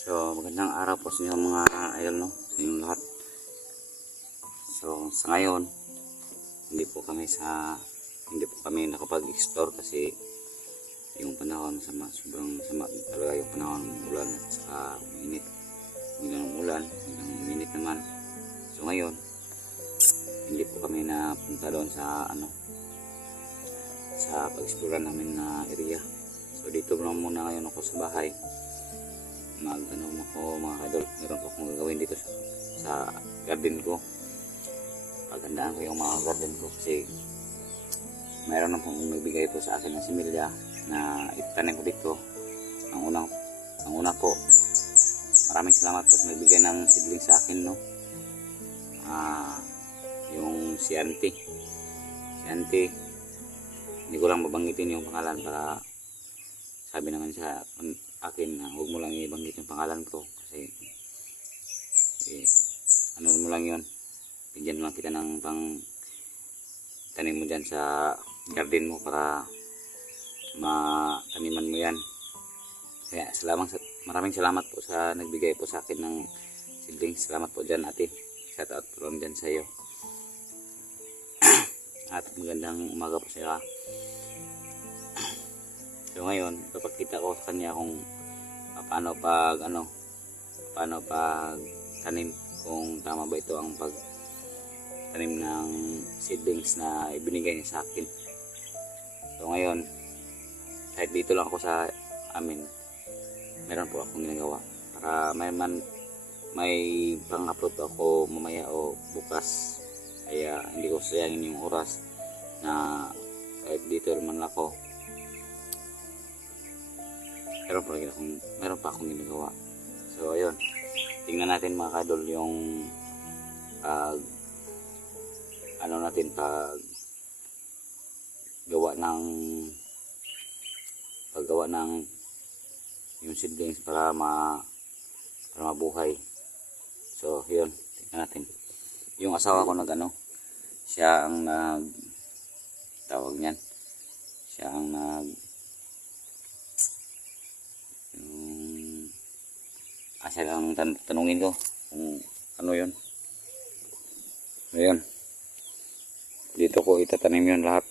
So, magandang araw po sa inyo mga idol, no? Sa inyong lahat. So, sa ngayon, hindi po kami nakapag-explore kasi yung panahon sobrang sama talaga yung panahon ng ulan at saka init. Biglang ulan, biglang init naman. So, ngayon, hindi po kami napunta doon sa sa pag-explore namin na area. So, dito lang muna ngayon ako sa bahay. Ako mga kadol, meron po akong gagawin dito sa garden ko. Pagandaan ko yung mga garden ko kasi mayroon na pong nagbigay po sa akin ng similya na itanim ko dito. Ang una po, maraming salamat po sa nagbigay ng seedling sa akin, no? Yung si auntie, hindi ko lang babanggitin yung pangalan para sabi naman sa akin na huwag mo lang ibanggit yung pangalan ko kasi ano mo lang yun, bigyan lang kita ng pang tanim mo dyan sa garden mo para mataniman mo yan. Kaya maraming salamat po sa nagbigay po sa akin ng seedlings. Salamat po dyan, ate. Shout out po lang dyan sa iyo. At magandang umaga po sa iyo. So ngayon, ipapakita ko sa kanya kung paano pag tanim, kung tama ba ito ang pagtanim ng seedlings na ibinigay niya sa akin. So ngayon, kahit dito lang ako sa amin, meron po akong ginagawa para may pang-upload ako mamaya o bukas, kaya hindi ko sayangin yung oras na kahit dito naman ako meron pa akong ginagawa. So ayun, tingnan natin mga kadol yung paggawa ng yung seedlings para mabuhay. So yun, tingnan natin. Yung asawa ko siya ang tawag niyan, siya ang siya ang tanungin ko kung ano yun. Ayun, dito ko itatanim yun lahat,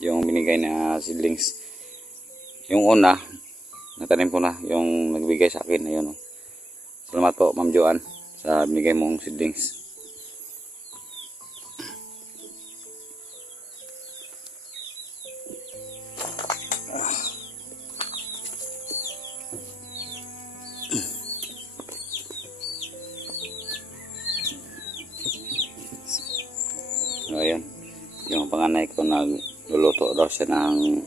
yung binigay na seedlings. Yung una natanim ko na, yung nagbigay sa akin. Ayun, salamat po Ma'am Joanne sa binigay mong seedlings. So ayun, yung panganay ko nagluluto daw siya ng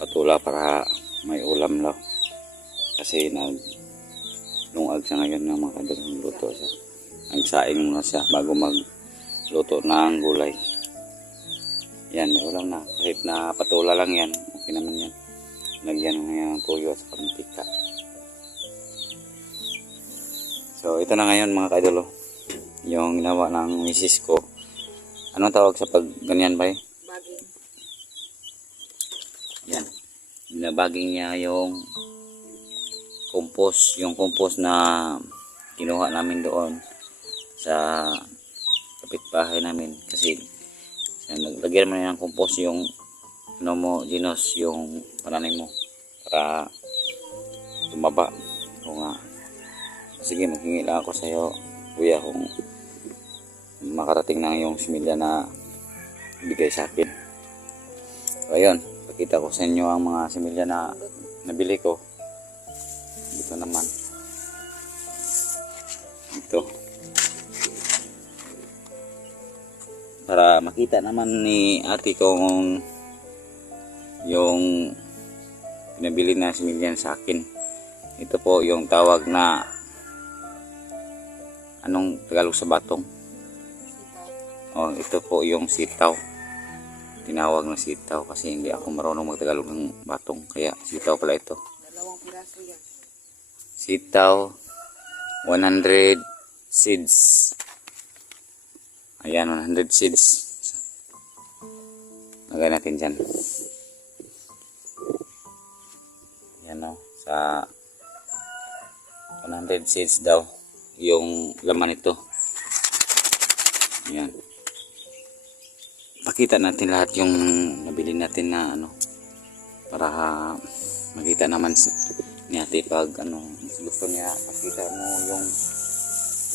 patula para may ulam daw kasi naglungag siya ngayon ng mga kadalang luto siya. Nagsaing muna siya bago magluto ng gulay. Yan, may ulam na, kahit na patula lang yan, okay naman yan. Lagyan ng tuyo at mantika. So ito na ngayon mga kaidolo, yung ginawa ng misis ko. Anong tawag sa pag ganyan ba eh? Baging. Yan. Binabaging niya yung compost na kinuha namin doon sa kapitbahay namin. Kasi naglagyan mo ng compost yung Ginos, yung pananim mo para tumaba. Kung sige, maghingi lang ako sa iyo, kuya, kung makarating na yung similya na bigay sa akin. So ayun, pakita ko sa inyo ang mga similya na nabili ko. Dito naman, ito, para makita naman ni ate kung yung pinabili na similya sa akin. Ito po yung tawag na anong Tagalog sa batong? Ito po yung sitaw. Tinawag na sitaw kasi hindi ako marunong magtagalog ng batong, kaya sitaw pala ito. 2 piraso yan. Sitaw, 100 seeds. Ayan, 100 seeds. Lagay natin dyan. Ayan sa 100 seeds daw yung laman nito. Ayan. Pakita natin lahat yung nabili natin na ano para makita naman ni ate pag ano gusto niya pakita mo yung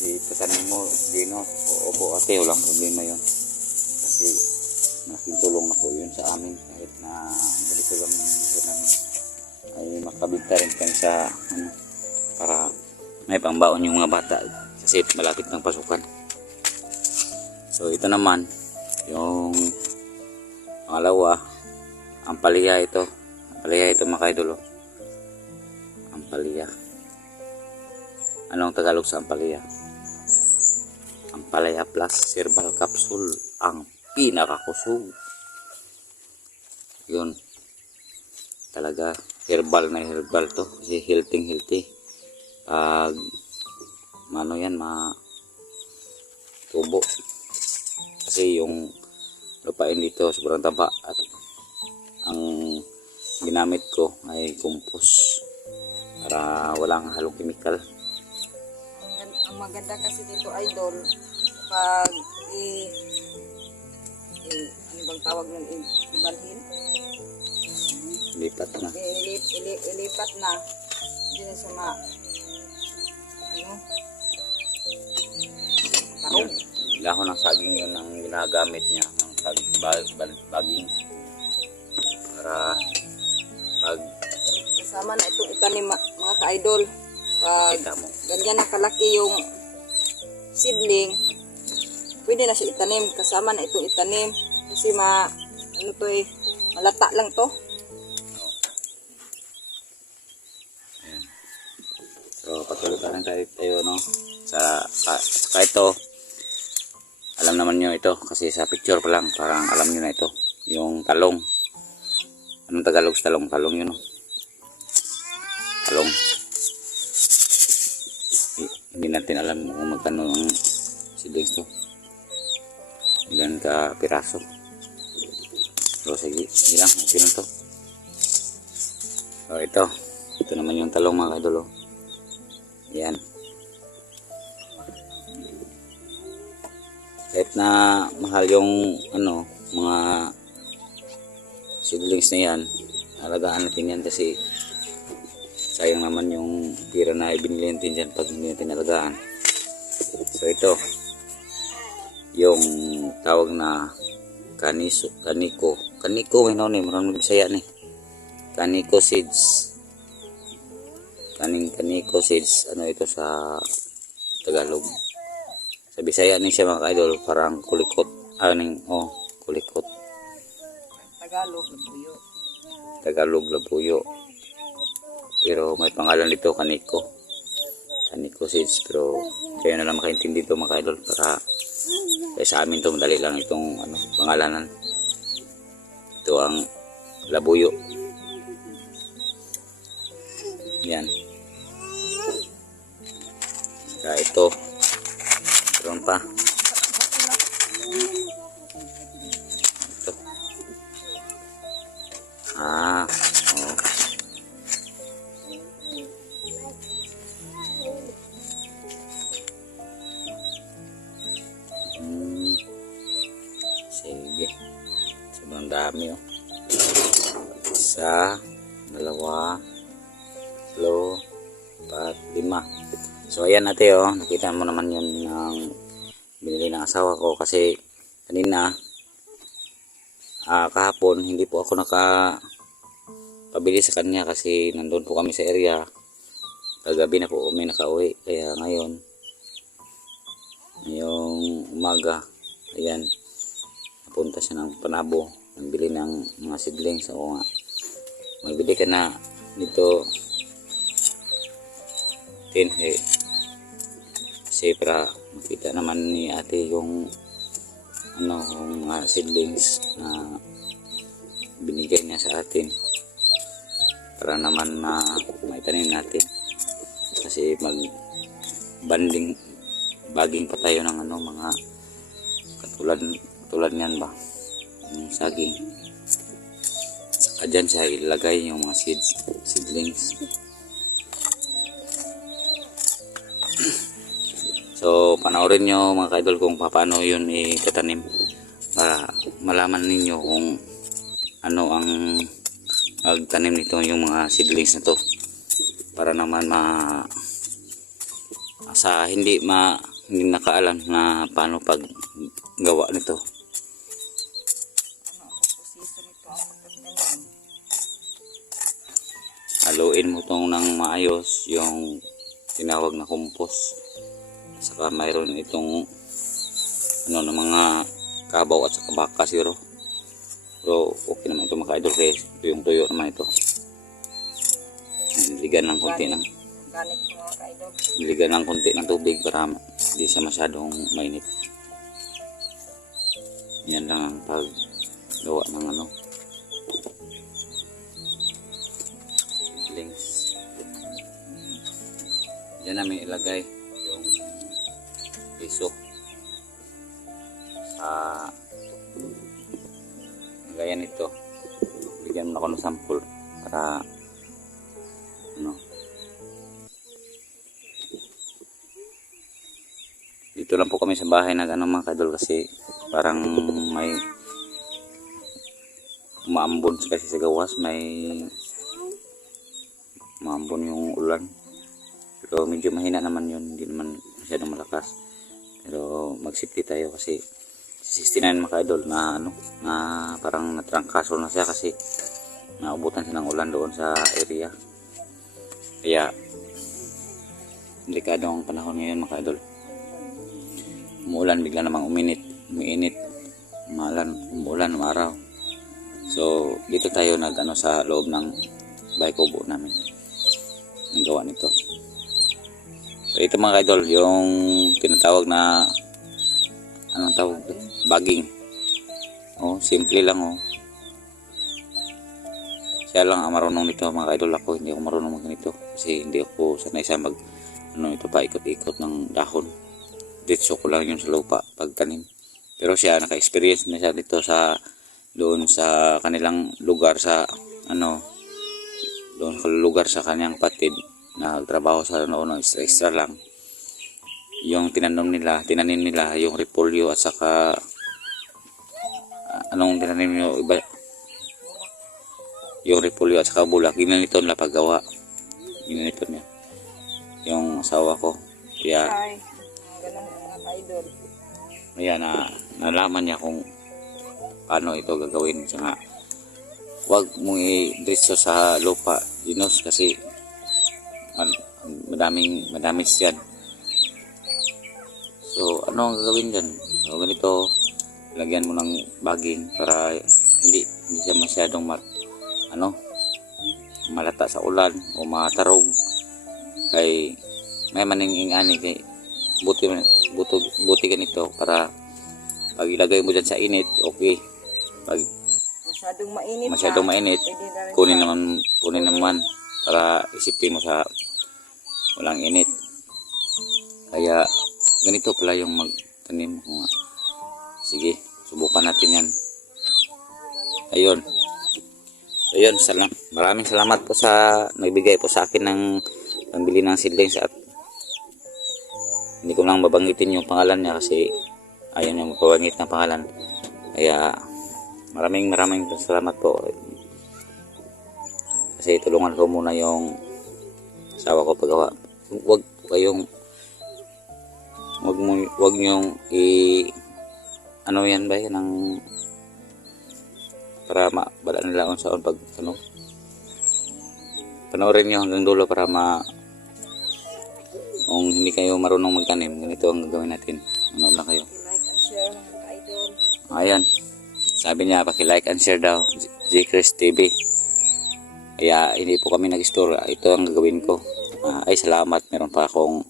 itatanim mo Gino o opo ate, walang problema yun kasi malaking tulong na po yun sa amin kahit na ganito lang yung buhay namin ay makabigta rin kami sa ano para may pangbaon yung mga bata kasi malapit ng pasukan. So ito naman yung pangalawa, ampalaya ito. Ampalaya ito mga kaidolo. Ampalaya. Anong Tagalog sa ampalaya? Ampalaya plus herbal capsule ang pinakakusog. Yun. Talaga herbal na herbal to kasi healthy. Pag ano yan tubo. Kasi yung lupain dito sobrang taba at ang ginamit ko ay compost para walang halong chemical. Ang maganda kasi dito idol pag ano bang tawag ng ibalhin? Lipat na. Ilipat na. Hindi na siya Yun. Dahon ng saging yun ang ginagamit niya ng baging para pag kasama na itong itanim mga ka-idol. Pag kita mo ganyan nakalaki yung seedling, pwede na siya itanim. Kasama na itong itanim kasi malata lang to. ayan. So patuloy pa rin tayo no sa ito. Alam naman nyo ito kasi sa picture pa lang parang alam nyo na ito yung talong. Anong Tagalog sa talong? Talong yun no? Talong. Hindi natin alam kung magkano ang seedlings to. Ilan ka piraso. So sige lang, okay lang to. So ito naman yung talong mga kaidolo. Yan. Kahit na mahal yung mga seedlings na yan, alagaan natin yan kasi sayang naman yung tira na ibinili natin dyan pag hindi natin alagaan. So ito yung tawag na kaniko may naon marunong Bisaya ni kaniko seeds. Kaniko seeds, ano ito sa Tagalog? Sa Bisaya ni siya mga idol, parang kulikot. Kulikot. Tagalog labuyo. Pero may pangalan dito kaniko seeds, pero kayo na lang makaintindi dito mga idol para sa amin to madali lang itong pangalanan. Ito ang labuyo. Yan. Saka ito. Meron pa. Ito. Oh. Sige. Sobrang dami oh. Isa, dalawa, 3, 4, 5. So ayan natin oh, nakita mo naman yun ng binili ng asawa ko kasi kanina kahapon hindi po ako nakapabili sa kanya kasi nandun po kami sa area. Kagabi na po kami nakauwi kaya ngayon ngayong umaga ayan napunta siya ng Panabo nagbili ng mga seedlings. Ako nga magbili ka na dito kasi para makita naman ni ate yung mga seedlings na binigay niya sa atin para naman na maitanim natin kasi baging pa tayo ng mga katulad niyan ba yung saging. Saka dyan siya ilagay yung mga seedlings. So panoorin nyo mga ka-idol kung paano yun itatanim para malaman ninyo kung ano ang magtanim nito yung mga seedlings na to, para naman hindi nakaalam na paano paggawa nito. Ano ang proseso nito ang pagtatanim? Haluin mo tong ng maayos yung tinawag na compost, saka mayroon itong ng mga kabaw at saka baka zero. So okay naman ito mga idol, kasi tuyong-tuyo naman ito. Niligan ng konti ng Organic mga ka-idol. niligan ng konti ng tubig para hindi siya masyadong mainit. Yan lang ang paggawa ng seedlings. Diyan namin ilagay yung piso sa gaya nito. Bigyan mo ako ng sample para dito lang po kami sa bahay na mga kadol, kasi parang may umaambon kasi sa gawas, may umaambon yung ulan, pero medyo mahina naman yun, hindi naman masyadong malakas. Pero mag-safety tayo kasi 69 mga idol na na parang natrangkaso na siya kasi naubutan siya ng ulan doon sa area. Kaya delikado ang panahon ngayon mga idol. Umuulan, bigla namang umiinit, umuulan, umaraw. So dito tayo sa loob ng bahay kubo namin nagawa nito. So ito mga idol, yung tinatawag na anong tawag ito? Bagging. Simple lang. Siya lang ang marunong nito mga idol. Ako hindi ako marunong ganito kasi hindi ako sanay sa ito pa ikot-ikot ng dahon. Ditso ko lang yun sa lupa pagtanim. Pero siya naka-experience na siya dito doon sa kanilang lugar sa doon sa lugar sa kanyang patid na nagtrabaho sa noon extra lang. Yung tinanim nila yung repolyo at saka anong tinanim nyo iba, yung repolyo at saka bulak, ginanito nila paggawa, ginanito niya yung asawa ko. Kaya Ay, ganun mga ka-idol. ayan, nalaman niya kung paano ito gagawin. Saka wag mong i-diretso sa lupa, Ginos, kasi madaming yan. So ano ang gagawin dyan? So ganito, lagyan mo ng bagging para hindi siya masyadong malata sa ulan o matarog. Kay may maninging-ani kay buti ganito para pag ilagay mo dyan sa init, okay. Pag masyadong mainit, kunin naman para isipin mo sa walang init. Kaya ganito pala yung magtanim. Sige, subukan natin yan. Ayun, maraming salamat po sa nagbigay po sa akin ng pambili ng seedlings, at hindi ko lang babanggitin yung pangalan niya kasi ayaw niya magpabanggit ng pangalan. Kaya maraming salamat po, kasi tulungan ko muna yung asawa ko paggawa. Wag niyong yan ba ng para bala nila kung saan pag panoorin niyo hanggang dulo para kung hindi kayo marunong magtanim, ganito ang gagawin natin. Ano lang kayo. Like and share mga ka-idol. Ayan. Sabi niya, paki-like and share daw. J-Chris TV. Kaya hindi po kami nag-store. Ito ang gagawin ko. Ay, salamat. Meron pa akong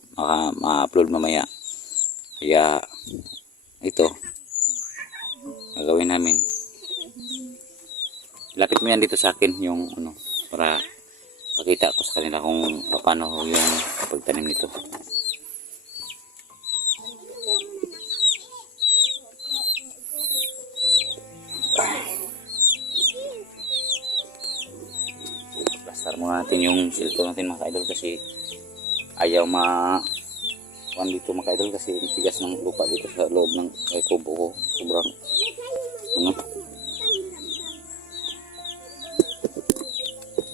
ma-upload mamaya. Kaya ito gagawin namin. Lapit mo yan dito sa akin yung para pakita ko sa kanila kung paano yung pagtanim nito. Plaster mo natin yung silto natin mga ka-idol kasi ayaw kuan dito mga ka-idol kasi tigas ng lupa dito sa loob ng kubo ko. Sobrang ano.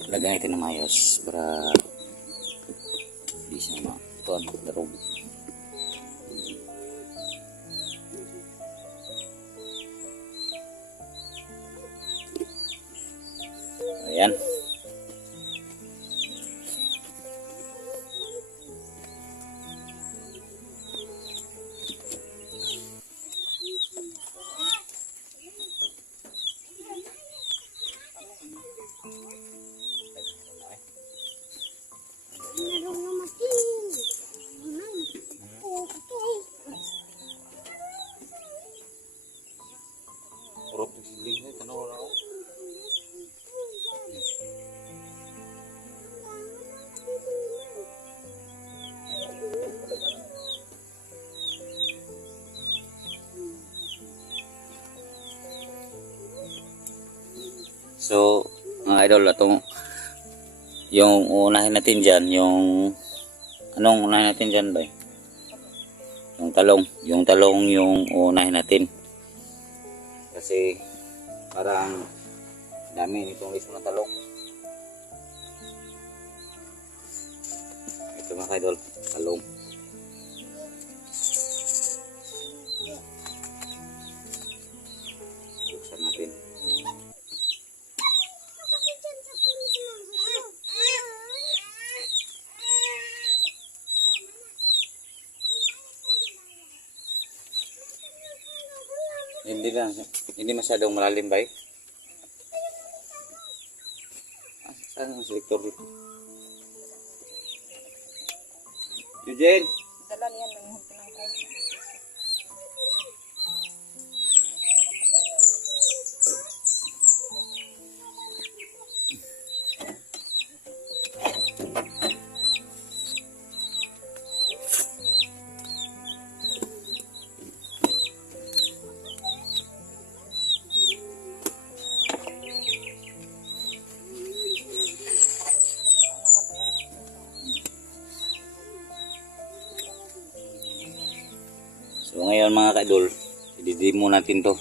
Lagyan natin ng mayos para hindi siya kuan darog. Ayan. Urot ng siling na tanaw na ako. So, mga idol, itong yung unahin natin dyan, yung anong unahin natin dyan ba? Yung talong yung unahin natin. Kasi parang dami nitong liso na talong. Ito mga idol, talong. Buksan natin. Hindi masyadong malalim ba eh? Saan ang selector dito? Eugene! Dala niyan ng pinang ko. So ngayon mga ka-idol, i-demo natin to.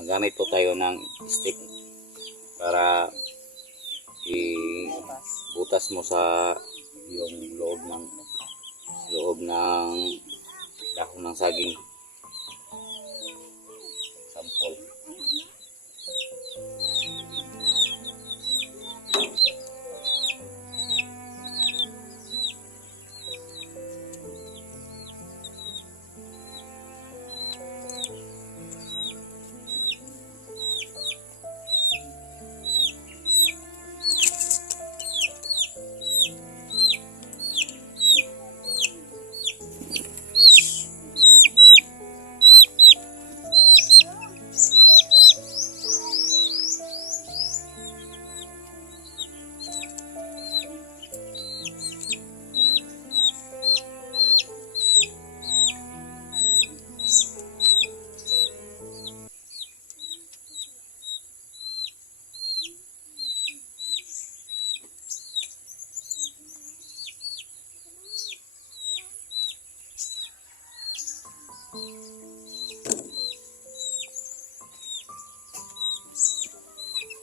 Magamit po tayo ng stick para ibutas mo sa yung loob ng dahon ng saging. Sample.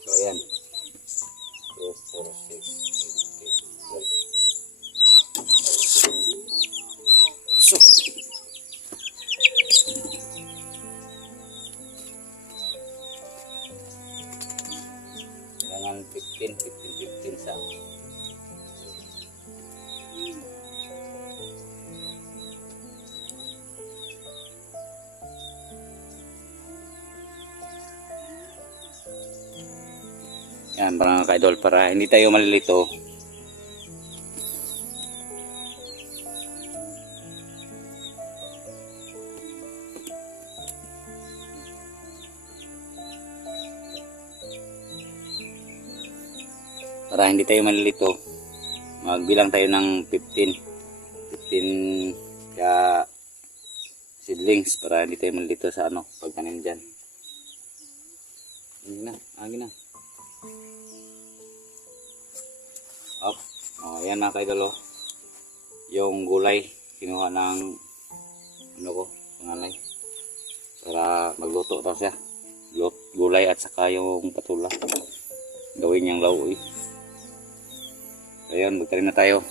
So ayan. 2, 4, 6, 8, 10, 12. So. Kailangan 15 sa yan mga ka-idol para hindi tayo malilito. para hindi tayo malilito, magbilang tayo ng 15 kaya seedlings para hindi tayo malilito sa pagtanim dyan. Agin na. Up. Ayan mga kaidolo. Yung gulay, kinuha ng panganay. Para magluto daw siya. Gulay at saka yung patula. Gawin niyang lauwi. Ayun, magtanim na tayo.